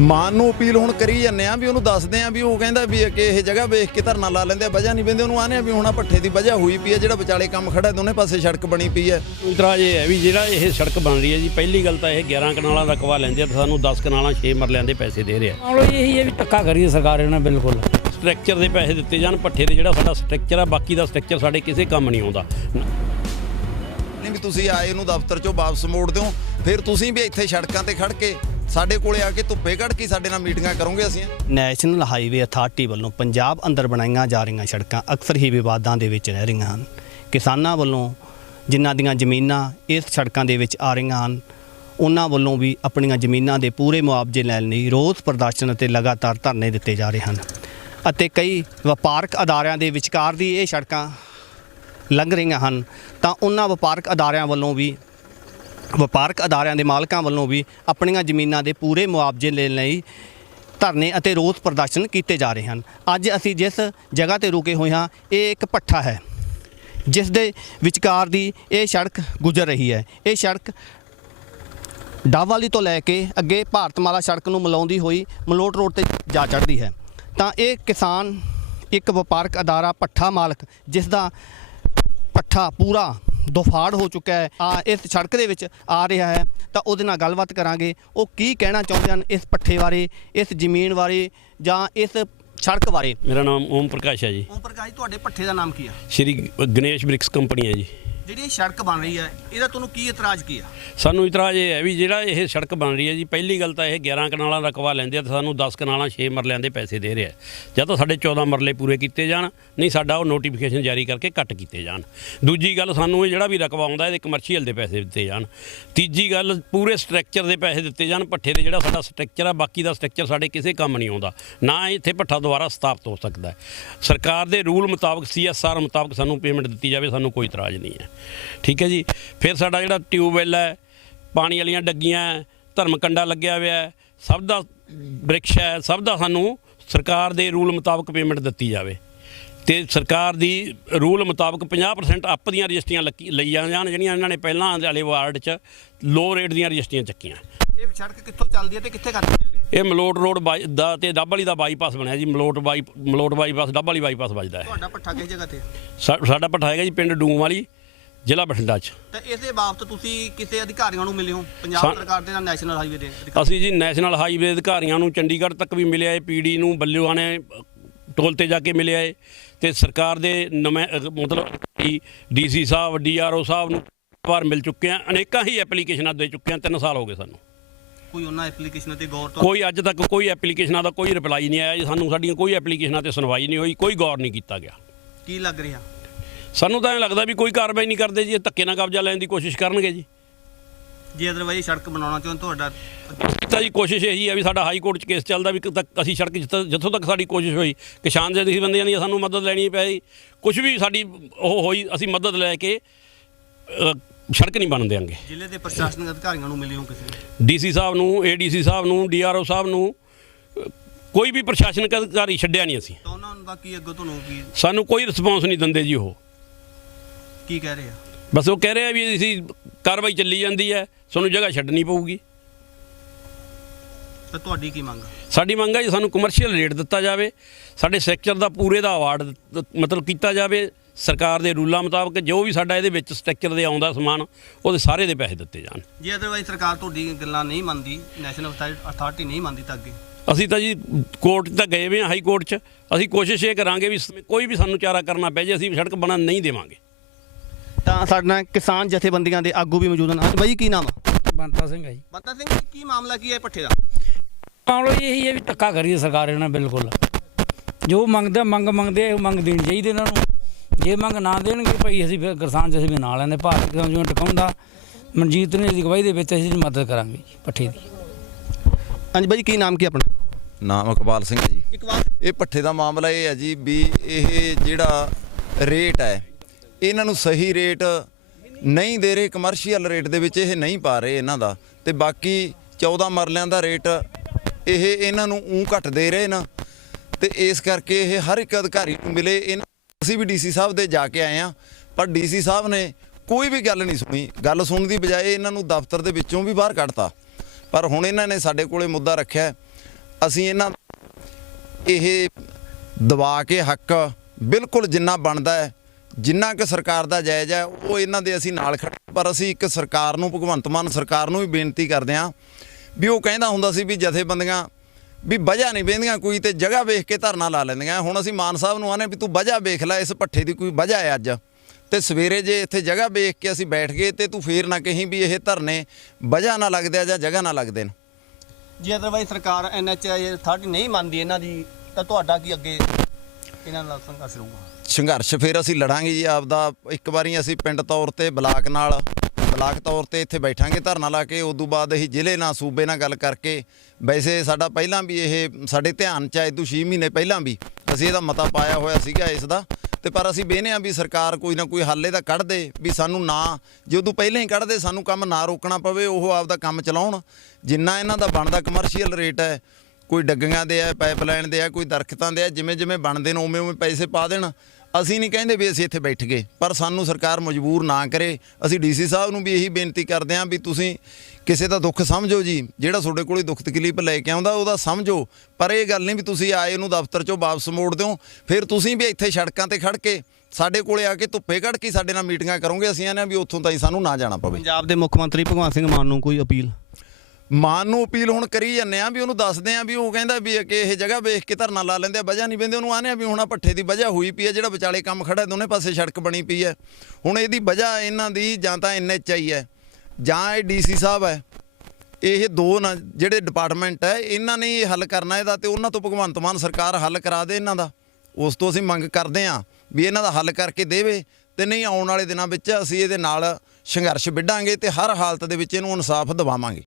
ਮਾਨ ਨੂੰ ਅਪੀਲ ਹੁਣ ਕਰੀ ਜੰਨੇ ਆ ਵੀ ਉਹਨੂੰ ਦੱਸਦੇ ਆ ਵੀ ਉਹ ਕਹਿੰਦਾ ਵੀ ਕਿ ਇਹ ਜਗ੍ਹਾ ਵੇਖ ਕੇ ਧਰਨਾ ਲਾ ਲੈਂਦੇ ਆ ਵਜ੍ਹਾ ਨਹੀਂ ਪੈਂਦੇ। ਉਹਨੂੰ ਆਨੇ ਆ ਵੀ ਹੁਣ ਆ ਭੱਠੇ ਦੀ ਵਜ੍ਹਾ ਹੋਈ ਪਈ ਹੈ ਜਿਹੜਾ ਵਿਚਾਲੇ ਕੰਮ ਖੜਾ ਦੋਨੇ ਪਾਸੇ ਸੜਕ ਬਣੀ ਪਈ ਹੈ ਇਤਰਾਜ਼ ਇਹ ਹੈ ਵੀ ਜਿਹੜਾ ਇਹ ਸੜਕ ਬਣ ਰਹੀ ਹੈ ਜੀ ਪਹਿਲੀ ਗੱਲ ਤਾਂ ਇਹ 11 ਕਨਾਲਾਂ ਦਾ ਕਵਾ ਲੈਂਦੇ ਆ ਸਾਨੂੰ 10 ਕਨਾਲਾਂ 6 ਮਰਲਿਆਂ ਦੇ ਪੈਸੇ ਦੇ ਰਿਹਾ ਮਾਮਲਾ ਇਹੀ ਹੈ ਵੀ ਧੱਕਾ ਕਰੀਏ ਸਰਕਾਰ ਇਹਨਾਂ ਬਿਲਕੁਲ। ਸਟਰਕਚਰ ਦੇ ਪੈਸੇ ਦਿੱਤੇ ਜਾਣ ਪੱਠੇ ਦੇ ਜਿਹੜਾ ਸਾਡਾ ਸਟਰਕਚਰ ਆ ਬਾਕੀ ਦਾ ਸਟਰਕਚਰ ਸਾਡੇ ਕਿਸੇ ਕੰਮ ਨਹੀਂ ਆਉਂਦਾ। ਨਹੀਂ ਵੀ ਤੁਸੀਂ ਆਏ ਨੂੰ ਦਫ਼ਤਰ ਚੋਂ ਵਾਪਸ ਮੋੜ ਦਿਓ ਫਿਰ ਤੁਸੀਂ ਵੀ ਇੱਥੇ ਸੜਕਾਂ ਤੇ ਖੜ ਕੇ ਸਾਡੇ ਕੋਲੇ ਆ ਕੇ ਧੁੱਪੇ ਕੱਢ ਕੇ ਸਾਡੇ ਨਾਲ ਮੀਟਿੰਗਾਂ ਕਰੋਗੇ ਅਸੀਂ? ਨੈਸ਼ਨਲ ਹਾਈਵੇ ਅਥਾਰਟੀ ਵੱਲੋਂ ਪੰਜਾਬ ਅੰਦਰ ਬਣਾਈਆਂ ਜਾ ਰਹੀਆਂ ਸੜਕਾਂ ਅਕਸਰ ਹੀ ਵਿਵਾਦਾਂ ਦੇ ਵਿੱਚ ਰਹਿ ਰਹੀਆਂ ਹਨ। ਕਿਸਾਨਾਂ ਵੱਲੋਂ ਜਿਨ੍ਹਾਂ ਦੀਆਂ ਜ਼ਮੀਨਾਂ ਇਸ ਸੜਕਾਂ ਦੇ ਵਿੱਚ ਆ ਰਹੀਆਂ ਹਨ, ਉਹਨਾਂ ਵੱਲੋਂ ਵੀ ਆਪਣੀਆਂ ਜ਼ਮੀਨਾਂ ਦੇ ਪੂਰੇ ਮੁਆਵਜ਼ੇ ਲੈਣ ਲਈ ਰੋਸ ਪ੍ਰਦਰਸ਼ਨ ਅਤੇ ਲਗਾਤਾਰ ਧਰਨੇ ਦਿੱਤੇ ਜਾ ਰਹੇ ਹਨ। ਅਤੇ ਕਈ ਵਪਾਰਕ ਅਦਾਰਿਆਂ ਦੇ ਵਿਚਕਾਰ ਦੀ ਇਹ ਸੜਕਾਂ ਲੰਘ ਰਹੀਆਂ ਹਨ, ਤਾਂ ਉਹਨਾਂ ਵਪਾਰਕ ਅਦਾਰਿਆਂ ਵੱਲੋਂ ਵੀ ਵਪਾਰਕ ਅਦਾਰਿਆਂ ਦੇ ਮਾਲਕਾਂ ਵੱਲੋਂ ਵੀ ਆਪਣੀਆਂ ਜ਼ਮੀਨਾਂ ਦੇ ਪੂਰੇ ਮੁਆਵਜ਼ੇ ਲੈਣ ਲਈ ਧਰਨੇ ਅਤੇ ਰੋਸ ਪ੍ਰਦਰਸ਼ਨ ਕੀਤੇ ਜਾ ਰਹੇ ਹਨ। ਅੱਜ ਅਸੀਂ ਜਿਸ ਜਗ੍ਹਾ ਤੇ ਰੁਕੇ ਹੋਏ ਹਾਂ, ਇਹ ਇੱਕ ਪੱਠਾ ਹੈ, ਜਿਸ ਦੇ ਵਿਚਕਾਰ ਦੀ ਇਹ ਸੜਕ ਗੁਜ਼ਰ ਰਹੀ ਹੈ। ਇਹ ਸੜਕ ਡਾਵਾਲੀ ਤੋਂ ਲੈ ਕੇ ਅੱਗੇ ਭਾਰਤਮਾਲਾ ਸੜਕ ਨੂੰ ਮਿਲਾਉਂਦੀ ਹੋਈ ਮਲੋਟ ਰੋਡ ਤੇ ਜਾ ਚੜ੍ਹਦੀ ਹੈ। ਤਾਂ ਇਹ ਕਿਸਾਨ ਇੱਕ ਵਪਾਰਕ ਅਦਾਰਾ ਪੱਠਾ ਮਾਲਕ, ਜਿਸ ਦਾ ਪੱਠਾ ਪੂਰਾ ਦੁਫਾੜ ਹੋ ਚੁੱਕਾ ਹੈ ਆ ਇਸ ਸੜਕ ਦੇ ਵਿੱਚ ਆ ਰਿਹਾ ਹੈ। ਤਾਂ ਉਹਦੇ ਨਾਲ ਗੱਲਬਾਤ ਕਰਾਂਗੇ ਉਹ ਕੀ ਕਹਿਣਾ ਚਾਹੁੰਦੇ ਹਨ ਇਸ ਪੱਠੇ ਬਾਰੇ ਇਸ ਜ਼ਮੀਨ ਬਾਰੇ ਜਾਂ ਇਸ ਸੜਕ ਬਾਰੇ? ਮੇਰਾ ਨਾਮ ਓਮ ਪ੍ਰਕਾਸ਼ ਹੈ ਜੀ। ਓਮ ਪ੍ਰਕਾਸ਼ ਤੁਹਾਡੇ ਪੱਠੇ ਦਾ ਨਾਮ ਕੀ ਆ ਸ਼੍ਰੀ ਗਣੇਸ਼ ਬ੍ਰਿਕਸ ਕੰਪਨੀ ਹੈ ਜੀ। ਜਿਹੜੀ ਇਹ ਸੜਕ ਬਣ ਰਹੀ ਹੈ, ਇਹਦਾ ਤੁਹਾਨੂੰ ਕੀ ਇਤਰਾਜ਼ ਕੀ ਆ? ਸਾਨੂੰ ਇਤਰਾਜ਼ ਇਹ ਹੈ ਵੀ ਜਿਹੜਾ ਇਹ ਸੜਕ ਬਣ ਰਹੀ ਹੈ ਜੀ, ਪਹਿਲੀ ਗੱਲ ਤਾਂ ਇਹ 11 ਕਨਾਲਾਂ ਦਾ ਕਵਾ ਲੈਂਦੇ ਆ ਤੇ ਸਾਨੂੰ 10 ਕਨਾਲਾਂ 6 ਮਰਲਿਆਂ ਦੇ ਪੈਸੇ ਦੇ ਰਿਹਾ ਜਾਂ ਤਾਂ ਸਾਡੇ 14 ਮਰਲੇ ਪੂਰੇ ਕੀਤੇ ਜਾਣ, ਨਹੀਂ ਸਾਡਾ ਉਹ ਨੋਟੀਫਿਕੇਸ਼ਨ ਜਾਰੀ ਕਰਕੇ ਕੱਟ ਕੀਤੇ ਜਾਣ। ਦੂਜੀ ਗੱਲ, ਸਾਨੂੰ ਇਹ ਜਿਹੜਾ ਵੀ ਰਕਬਾ ਆਉਂਦਾ, ਇਹਦੇ ਕਮਰਸ਼ੀਅਲ ਦੇ ਪੈਸੇ ਦਿੱਤੇ ਜਾਣ। ਤੀਜੀ ਗੱਲ, ਪੂਰੇ ਸਟਰਕਚਰ ਦੇ ਪੈਸੇ ਦਿੱਤੇ ਜਾਣ, ਪੱਠੇ ਦੇ ਜਿਹੜਾ ਸਾਡਾ ਸਟਰਕਚਰ ਆ, ਬਾਕੀ ਦਾ ਸਟਰਕਚਰ ਸਾਡੇ ਕਿਸੇ ਕੰਮ ਨਹੀਂ ਆਉਂਦਾ। ਨਾ ਇੱਥੇ ਪੱਠਾ ਦੁਬਾਰਾ ਸਥਾਪਿਤ ਹੋ ਸਕਦਾ ਸਰਕਾਰ ਦੇ ਰੂਲ ਮੁਤਾਬਕ ਸੀਐਸਆਰ ਮੁਤਾਬਕ ਸਾਨੂੰ ਪੇਮੈਂਟ ਦਿੱਤੀ ਜਾਵੇ, ਸਾਨੂੰ ਕੋਈ ਇਤਰਾਜ਼ ਨਹੀਂ ਹੈ। ਠੀਕ ਹੈ ਜੀ। ਫਿਰ ਸਾਡਾ ਜਿਹੜਾ ਟਿਊਬਵੈੱਲ ਹੈ ਪਾਣੀ ਵਾਲੀਆਂ ਡੱਗੀਆਂ ਧਰਮ ਕੰਡਾ ਲੱਗਿਆ ਹੋਇਆ ਸਭ ਦਾ ਬ੍ਰਿਕਸ਼ ਹੈ ਸਭ ਦਾ ਸਾਨੂੰ ਸਰਕਾਰ ਦੇ ਰੂਲ ਮੁਤਾਬਕ ਪੇਮੈਂਟ ਦਿੱਤੀ ਜਾਵੇ। ਤੇ ਸਰਕਾਰ ਦੀ ਰੂਲ ਮੁਤਾਬਕ 50% ਅੱਪ ਦੀਆਂ ਰਜਿਸਟਰੀਆਂ ਲਈਆਂ ਜਾਣ ਜਿਹੜੀਆਂ ਇਹਨਾਂ ਨੇ ਪਹਿਲਾਂ ਵਾਲੇ ਵਾਰਡ 'ਚ ਲੋ ਰੇਟ ਦੀਆਂ ਰਜਿਸਟਰੀਆਂ ਚੱਕੀਆਂ। ਇਹ ਸੜਕ ਕਿੱਥੋਂ ਚੱਲਦੀ ਹੈ ਤੇ ਕਿੱਥੇ ਕਰਦੀ ਹੈ ਇਹ ਮਲੋਟ ਰੋਡ ਦਾ ਤੇ ਡੱਬ ਵਾਲੀ ਦਾ ਬਾਈਪਾਸ ਬਣਿਆ ਜੀ ਮਲੋਟ ਬਾਈ ਮਲੋਟ ਬਾਈਪਾਸ ਡੱਬ ਵਾਲੀ ਬਾਈਪਾਸ ਵੱਜਦਾ ਹੈ। ਤੁਹਾਡਾ ਪੱਠਾ ਕਿਸ ਜਗ੍ਹਾ ਤੇ ਸਾਡਾ ਪੱਠਾ ਹੈਗਾ ਜੀ ਪਿੰਡ ਡੂਮ ਵਾਲੀ ਜ਼ਿਲ੍ਹਾ ਬਠਿੰਡਾ 'ਚ। ਤੇ ਇਸੇ ਬਾਬਤ ਤੁਸੀਂ ਕਿਸੇ ਅਧਿਕਾਰੀਆਂ ਨੂੰ ਮਿਲੇ ਹੋ? ਪੰਜਾਬ ਸਾ- ਸਰਕਾਰ ਦੇ ਨਾਲ ਨੈਸ਼ਨਲ ਹਾਈਵੇ ਦੇ ਅਧਿਕਾਰੀ? ਅਸੀਂ ਜੀ ਨੈਸ਼ਨਲ ਹਾਈਵੇ ਅਧਿਕਾਰੀਆਂ ਨੂੰ ਚੰਡੀਗੜ੍ਹ ਤੱਕ ਵੀ ਮਿਲਿਆ ਏ ਪੀਡੀ ਨੂੰ ਬੱਲਿਆਣੇ ਟੋਲ ਤੇ ਜਾ ਕੇ ਮਿਲਿਆ ਏ। ਤੇ ਸਰਕਾਰ ਦੇ ਨਵੇਂ ਅਹ ਮਤਲਬ ਡੀਸੀ ਸਾਹਿਬ ਡੀਆਰਓ ਸਾਹਿਬ ਨੂੰ ਵਾਰ ਮਿਲ ਚੁੱਕੇ ਆ ਅਨੇਕਾਂ ਹੀ ਐਪਲੀਕੇਸ਼ਨਾਂ ਦੇ ਚੁੱਕੇ ਆ 3 ਸਾਲ ਹੋ ਗਏ ਸਾਨੂੰ। ਕੋਈ ਉਹਨਾਂ ਐਪਲੀਕੇਸ਼ਨਾਂ ਤੇ ਗੌਰ ਤੋਂ ਕੋਈ ਅੱਜ ਤੱਕ ਕੋਈ ਐਪਲੀਕੇਸ਼ਨਾਂ ਦਾ ਕੋਈ ਰਿਪਲਾਈ ਨਹੀਂ ਆਇਆ ਜੀ ਸਾਨੂੰ ਸਾਡੀਆਂ ਕੋਈ ਐਪਲੀਕੇਸ਼ਨਾਂ ਤੇ ਸੁਣਵਾਈ ਨਹੀਂ ਹੋਈ ਕੋਈ ਗੌਰ ਨਹੀਂ ਕੀਤਾ ਗਿਆ। ਕੀ ਲੱਗ ਰਿਹਾ? ਸਾਨੂੰ ਤਾਂ ਐਂ ਲੱਗਦਾ ਵੀ ਕੋਈ ਕਾਰਵਾਈ ਨਹੀਂ ਕਰਦੇ ਜੀ ਇਹ ਧੱਕੇ ਨਾਲ ਕਬਜ਼ਾ ਲੈਣ ਦੀ ਕੋਸ਼ਿਸ਼ ਕਰਨਗੇ ਜੀ। ਜੇ ਅਦਰਵਾਈਜ਼ ਸੜਕ ਬਣਾਉਣਾ ਚਾਹੁੰਦੇ ਤੁਹਾਡਾ ਤਾਂ ਜੀ ਕੋਸ਼ਿਸ਼ ਇਹੀ ਹੈ ਵੀ ਸਾਡਾ ਹਾਈ ਕੋਰਟ 'ਚ ਕੇਸ ਚੱਲਦਾ ਵੀ ਤੱਕ ਅਸੀਂ ਸੜਕ ਜਿੱਥੋਂ ਜਿੱਥੋਂ ਤੱਕ ਸਾਡੀ ਕੋਸ਼ਿਸ਼ ਹੋਈ ਕਿਸਾਨ ਦੇ ਅਸੀਂ ਬੰਦਿਆਂ ਦੀ ਸਾਨੂੰ ਮਦਦ ਲੈਣੀ ਪਈ ਕੁਝ ਵੀ ਸਾਡੀ ਉਹ ਹੋਈ ਅਸੀਂ ਮਦਦ ਲੈ ਕੇ ਅ, ਸੜਕ ਨਹੀਂ ਬਣ ਦਿਆਂਗੇ ਜ਼ਿਲ੍ਹੇ ਦੇ ਪ੍ਰਸ਼ਾਸਨਿਕ ਅਧਿਕਾਰੀਆਂ ਨੂੰ ਮਿਲੇ ਹੋ ਕਿਸੇ ਨੇ? ਡੀਸੀ ਸਾਹਿਬ ਨੂੰ ਏਡੀਸੀ ਸਾਹਿਬ ਨੂੰ ਡੀਆਰਓ ਸਾਹਿਬ ਨੂੰ ਅ, ਕੋਈ ਵੀ ਪ੍ਰਸ਼ਾਸਨਿਕ ਅਧਿਕਾਰੀ ਛੱਡਿਆ ਨਹੀਂ ਅਸੀਂ। ਤਾਂ ਉਹਨਾਂ ਦਾ ਕੀ ਅੱਗੋਂ ਤੁਹਾਨੂੰ ਕੀ ਸਾਨੂੰ ਕੋਈ ਰਿਸਪੌਂਸ ਨਹੀਂ ਦਿੰਦੇ ਜੀ ਉਹ। ਕੀ ਕਹਿ ਰਹੇ ਆ? ਬਸ ਉਹ ਕਹਿ ਰਹੇ ਆ ਵੀ ਅਸੀਂ ਕਾਰਵਾਈ ਚੱਲੀ ਜਾਂਦੀ ਹੈ ਤੁਹਾਨੂੰ ਜਗ੍ਹਾ ਛੱਡਣੀ ਪਊਗੀ। ਤਾਂ ਤੁਹਾਡੀ ਕੀ ਮੰਗ ਆ? ਸਾਡੀ ਮੰਗ ਹੈ ਜੀ ਸਾਨੂੰ ਕਮਰਸ਼ੀਅਲ ਰੇਟ ਦਿੱਤਾ ਜਾਵੇ ਸਾਡੇ ਸੈਕਟਰ ਦਾ ਪੂਰੇ ਦਾ ਅਵਾਰਡ ਮਤਲਬ ਕੀਤਾ ਜਾਵੇ ਸਰਕਾਰ ਦੇ ਰੂਲਾਂ ਮੁਤਾਬਕ ਜੋ ਵੀ ਸਾਡਾ ਇਹਦੇ ਵਿੱਚ ਸਟਰਕਚਰ ਦੇ ਆਉਂਦਾ ਸਮਾਨ ਉਹਦੇ ਸਾਰੇ ਦੇ ਪੈਸੇ ਦਿੱਤੇ ਜਾਣ। ਜੇ ਅਦਰਵਾਈਜ਼ ਸਰਕਾਰ ਤੁਹਾਡੀ ਗੱਲਾਂ ਨਹੀਂ ਮੰਨਦੀ ਨੈਸ਼ਨਲ ਅਥਾਰਟੀ ਨਹੀਂ ਮੰਨਦੀ ਤਾਂ ਅੱਗੇ? ਅਸੀਂ ਤਾਂ ਜੀ ਕੋਰਟ ਤੱਕ ਗਏ ਹੋਏ ਹਾਂ ਹਾਈ ਕੋਰਟ 'ਚ। ਅਸੀਂ ਕੋਸ਼ਿਸ਼ ਇਹ ਕਰਾਂਗੇ ਵੀ ਕੋਈ ਵੀ ਸਾਨੂੰ ਚਾਰਾ ਕਰਨਾ ਪੈ ਜੇ ਅਸੀਂ ਸੜਕ ਬਣਨ ਨਹੀਂ ਦੇਵਾਂਗੇ। ਤਾਂ ਸਾਡੇ ਨਾਲ ਕਿਸਾਨ ਜਥੇਬੰਦੀਆਂ ਦੇ ਆਗੂ ਵੀ ਮੌਜੂਦ ਹਨ। ਹਾਂਜੀ ਬਾਈ ਕੀ ਨਾਮ ਆ? ਬੰਤਾ ਸਿੰਘ ਹੈ ਜੀ। ਬੰਤਾ ਸਿੰਘ ਜੀ, ਕੀ ਮਾਮਲਾ ਕੀ ਹੈ ਪੱਠੇ ਦਾ? ਮਾਮਲਾ ਇਹੀ ਹੈ ਵੀ ਧੱਕਾ ਕਰੀਏ ਸਰਕਾਰ ਇਹਨਾਂ ਨਾਲ ਬਿਲਕੁਲ। ਜੋ ਮੰਗਦੇ ਮੰਗ ਮੰਗਦੇ ਆ, ਉਹ ਮੰਗ ਦੇਣੀ ਚਾਹੀਦੀ ਇਹਨਾਂ ਨੂੰ। ਜੇ ਮੰਗ ਨਾ ਦੇਣਗੇ ਭਾਈ ਅਸੀਂ ਫਿਰ ਕਿਸਾਨ ਜਿਵੇਂ ਵੀ ਨਾਲ ਲੈਂਦੇ ਭਾਰਤ ਕਿਸਾਨ ਜਿਵੇਂ ਟਿਕਾਉਂਦਾ। ਮਨਜੀਤ ਨੇ ਦੀ ਅਗਵਾਈ ਦੇ ਵਿੱਚ ਅਸੀਂ ਮਦਦ ਕਰਾਂਗੇ ਜੀ ਪੱਠੇ ਦੀ। ਹਾਂਜੀ ਬਾਈ ਕੀ ਨਾਮ ਕੀ ਆਪਣਾ? ਨਾਮ ਇਕਬਾਲ ਸਿੰਘ ਹੈ ਜੀ। ਇੱਕ ਵਾਰ ਇਹ ਪੱਠੇ ਦਾ ਮਾਮਲਾ ਇਹ ਹੈ ਜੀ ਵੀ ਇਹ ਜਿਹੜਾ ਰੇਟ ਹੈ ਇਹਨਾਂ ਨੂੰ ਸਹੀ ਰੇਟ ਨਹੀਂ ਦੇ ਰਹੇ ਕਮਰਸ਼ੀਅਲ ਰੇਟ ਦੇ ਵਿੱਚ ਇਹ ਨਹੀਂ ਪਾ ਰਹੇ ਇਹਨਾਂ ਦਾ। ਤੇ ਬਾਕੀ 14 ਮਰਲਿਆਂ ਦਾ ਰੇਟ ਇਹ ਇਹਨਾਂ ਨੂੰ ਉਂ ਘੱਟ ਦੇ ਰਹੇ ਨਾ। ਤੇ ਇਸ ਕਰਕੇ ਇਹ ਹਰ ਇੱਕ ਅਧਿਕਾਰੀ ਨੂੰ ਮਿਲੇ। ਇਹਨਾਂ ਅਸੀਂ ਵੀ ਡੀਸੀ ਸਾਹਿਬ ਦੇ ਜਾ ਕੇ ਆਏ ਆ ਪਰ ਡੀਸੀ ਸਾਹਿਬ ਨੇ ਕੋਈ ਵੀ ਗੱਲ ਨਹੀਂ ਸੁਣੀ। ਗੱਲ ਸੁਣਨ ਦੀ ਬਜਾਏ ਇਹਨਾਂ ਨੂੰ ਦਫ਼ਤਰ ਦੇ ਵਿੱਚੋਂ ਵੀ ਬਾਹਰ ਕੱਢਤਾ। ਪਰ ਹੁਣ ਇਹਨਾਂ ਨੇ ਸਾਡੇ ਕੋਲੇ ਮੁੱਦਾ ਰੱਖਿਆ ਅਸੀਂ ਇਹਨਾਂ ਇਹ ਦਬਾ ਕੇ ਹੱਕ ਬਿਲਕੁਲ ਜਿੰਨਾ ਬਣਦਾ ਹੈ ਜਿੰਨਾ ਕਿ ਸਰਕਾਰ ਦਾ ਜਾਇਜ਼ ਹੈ, ਉਹ ਇਹਨਾਂ ਦੇ ਅਸੀਂ ਨਾਲ ਖੜੇ ਪਰ ਅਸੀਂ ਇੱਕ ਸਰਕਾਰ ਨੂੰ, ਭਗਵੰਤ ਮਾਨ ਸਰਕਾਰ ਨੂੰ ਵੀ ਬੇਨਤੀ ਕਰਦੇ ਹਾਂ ਵੀ ਉਹ ਕਹਿੰਦਾ ਹੁੰਦਾ ਸੀ ਵੀ ਜਥੇਬੰਦੀਆਂ ਵੀ ਵਜ੍ਹਾ ਨਹੀਂ ਬਹਿੰਦੀਆਂ ਕੋਈ ਤੇ ਜਗ੍ਹਾ ਵੇਖ ਕੇ ਧਰਨਾ ਲਾ ਲੈਂਦੀਆਂ। ਹੁਣ ਅਸੀਂ ਮਾਨ ਸਾਹਿਬ ਨੂੰ ਆਨੇ ਵੀ ਤੂੰ ਵਜ੍ਹਾ ਵੇਖ ਲੈ, ਇਸ ਪੱਠੇ ਦੀ ਕੋਈ ਵਜ੍ਹਾ ਹੈ ਅੱਜ। ਤੇ ਸਵੇਰੇ ਜੇ ਇੱਥੇ ਜਗ੍ਹਾ ਵੇਖ ਕੇ ਅਸੀਂ ਬੈਠ ਗਏ ਤੇ ਤੂੰ ਫੇਰ ਨਾ ਕਹੀਂ ਵੀ ਇਹ ਧਰਨੇ ਵਜ੍ਹਾ ਨਾ ਲੱਗਦੇ ਆ ਜਾਂ ਜਗ੍ਹਾ ਨਾ ਲੱਗਦੇ ਨੇ। ਜੇ ਅਦਰਵਾਈਜ਼ ਸਰਕਾਰ ਐਨਐਚਆਈ 30 ਨਹੀਂ ਮੰਨਦੀ ਇਹਨਾਂ ਦੀ, ਤਾਂ ਤੁਹਾਡਾ ਕੀ ਅੱਗੇ ਇਹਨਾਂ ਨਾਲ ਸੰਘਰਸ਼ ਰਹੂਗਾ? ਸੰਘਰਸ਼ ਫਿਰ ਅਸੀਂ ਲੜਾਂਗੇ ਜੀ ਆਪਦਾ। ਇੱਕ ਵਾਰੀ ਅਸੀਂ ਪਿੰਡ ਤੌਰ ਤੇ ਬਲਾਕ ਨਾਲ, ਬਲਾਕ ਤੌਰ ਤੇ ਇੱਥੇ ਬੈਠਾਂਗੇ ਧਰਨਾ ਲਾ ਕੇ ਉਸ ਤੋਂ ਬਾਅਦ ਅਸੀਂ ਜ਼ਿਲ੍ਹੇ ਨਾਲ, ਸੂਬੇ ਨਾਲ ਗੱਲ ਕਰਕੇ, ਵੈਸੇ ਸਾਡਾ ਪਹਿਲਾਂ ਵੀ ਇਹ ਸਾਡੇ ਧਿਆਨ ਚ ਆਏ ਤੋਂ 6 ਮਹੀਨੇ ਪਹਿਲਾਂ ਵੀ ਅਸੀਂ ਇਹਦਾ ਮਤਾ ਪਾਇਆ ਹੋਇਆ ਸੀਗਾ ਇਸ ਦਾ। ਤੇ ਪਰ ਅਸੀਂ ਵੇਖਦੇ ਹਾਂ ਵੀ ਸਰਕਾਰ ਕੋਈ ਨਾ ਕੋਈ ਹੱਲ ਇਹਦਾ ਕੱਢ ਦੇ ਵੀ ਸਾਨੂੰ ਨਾ, ਜੇ ਉਦੋਂ ਪਹਿਲਾਂ ਹੀ ਕੱਢਦੇ ਸਾਨੂੰ ਕੰਮ ਨਾ ਰੋਕਣਾ ਪਵੇ, ਉਹ ਆਪਦਾ ਕੰਮ ਚਲਾਉਣ। ਜਿੰਨਾ ਇਹਨਾਂ ਦਾ ਬਣਦਾ ਕਮਰਸ਼ੀਅਲ ਰੇਟ ਹੈ ਕੋਈ ਡੱਗੀਆਂ ਦੇ ਆ ਪਾਈਪਲਾਈਨ ਦੇ ਆ, ਕੋਈ ਦਰਖਤਾਂ ਦੇ ਆ, ਜਿਵੇਂ ਜਿਵੇਂ ਬਣਦੇ ਨੇ, ਉਵੇਂ ਉਵੇਂ ਪੈਸੇ ਪਾ ਦੇਣ। ਅਸੀਂ ਨਹੀਂ ਕਹਿੰਦੇ ਵੀ ਅਸੀਂ ਇੱਥੇ ਬੈਠ ਗਏ, ਪਰ ਸਾਨੂੰ ਸਰਕਾਰ ਮਜਬੂਰ ਨਾ ਕਰੇ। ਅਸੀਂ ਡੀਸੀ ਸਾਹਿਬ ਨੂੰ ਵੀ ਇਹੀ ਬੇਨਤੀ ਕਰਦੇ ਹਾਂ ਵੀ ਤੁਸੀਂ ਕਿਸੇ ਦਾ ਦੁੱਖ ਸਮਝੋ ਜੀ। ਜਿਹੜਾ ਤੁਹਾਡੇ ਕੋਲੇ ਦੁੱਖ ਤਕਲੀਫ ਲੈ ਕੇ ਆਉਂਦਾ, ਉਹਦਾ ਸਮਝੋ। ਪਰ ਇਹ ਗੱਲ ਨਹੀਂ ਵੀ ਤੁਸੀਂ ਆਏ ਨੂੰ ਦਫ਼ਤਰ ਚੋਂ ਵਾਪਸ ਮੋੜ ਦਿਓ। ਫਿਰ ਤੁਸੀਂ ਵੀ ਇੱਥੇ ਸੜਕਾਂ ਤੇ ਖੜ ਕੇ ਸਾਡੇ ਕੋਲੇ ਆ ਕੇ ਧੁੱਪੇ ਕੱਢ ਕੇ ਸਾਡੇ ਨਾਲ ਮੀਟਿੰਗਾਂ ਕਰੋਗੇ। ਅਸੀਂ ਆਨੇ ਵੀ ਉੱਥੋਂ ਤਾਈਂ ਸਾਨੂੰ ਨਾ ਜਾਣਾ ਪਵੇ। ਪੰਜਾਬ ਦੇ ਮੁੱਖ ਮੰਤਰੀ ਭਗਵੰਤ ਸਿੰਘ ਮਾਨ ਨੂੰ ਕੋਈ ਅਪੀਲ? ਮਾਨ ਨੂੰ ਅਪੀਲ ਹੁਣ ਕਰੀ ਜਾਂਦੇ ਆ ਵੀ ਉਹਨੂੰ ਦੱਸਦੇ ਆ ਵੀ ਉਹ ਕਹਿੰਦਾ ਵੀ ਕਿ ਇਹ ਜਗ੍ਹਾ ਵੇਖ ਕੇ ਧਰਨਾ ਲਾ ਲੈਂਦੇ ਆ, ਵਜ੍ਹਾ ਨਹੀਂ ਪੈਂਦੇ। ਉਹਨੂੰ ਆਨੇ ਆ ਵੀ ਹੁਣ ਆ ਪੱਠੇ ਦੀ ਵਜ੍ਹਾ ਹੋਈ ਪਈ ਹੈ ਜਿਹੜਾ ਵਿਚਾਲੇ ਕੰਮ ਖੜਾ ਦੋਨੇ ਪਾਸੇ ਸੜਕ ਬਣੀ ਪਈ ਹੈ। ਹੁਣ ਇਹਦੀ ਵਜ੍ਹਾ ਇਹਨਾਂ ਦੀ ਜਾਂ ਤਾਂ ਐਨਐਚਆਈ ਹੈ, ਜਾਂ ਇਹ ਡੀਸੀ ਸਾਹਿਬ ਹੈ। ਇਹ ਦੋ ਨਾ, ਜਿਹੜੇ ਡਿਪਾਰਟਮੈਂਟ ਹੈ, ਇਹਨਾਂ ਨੇ ਇਹ ਹੱਲ ਕਰਨਾ ਇਹਦਾ ਤੇ ਉਹਨਾਂ ਤੋਂ ਭਗਵੰਤ ਮਾਨ ਸਰਕਾਰ ਹੱਲ ਕਰਾ ਦੇ ਇਹਨਾਂ ਦਾ। ਉਸ ਤੋਂ ਅਸੀਂ ਮੰਗ ਕਰਦੇ ਹਾਂ ਵੀ ਇਹਨਾਂ ਦਾ ਹੱਲ ਕਰਕੇ ਦੇਵੇ ਤੇ ਨਹੀਂ ਆਉਣ ਵਾਲੇ ਦਿਨਾਂ ਵਿੱਚ ਅਸੀਂ ਇਹਦੇ ਨਾਲ ਸੰਘਰਸ਼ ਵਿੱਢਾਂਗੇ ਤੇ ਹਰ ਹਾਲਤ ਦੇ ਵਿੱਚ ਇਹਨੂੰ ਇਨਸਾਫ ਦਿਵਾਵਾਂਗੇ।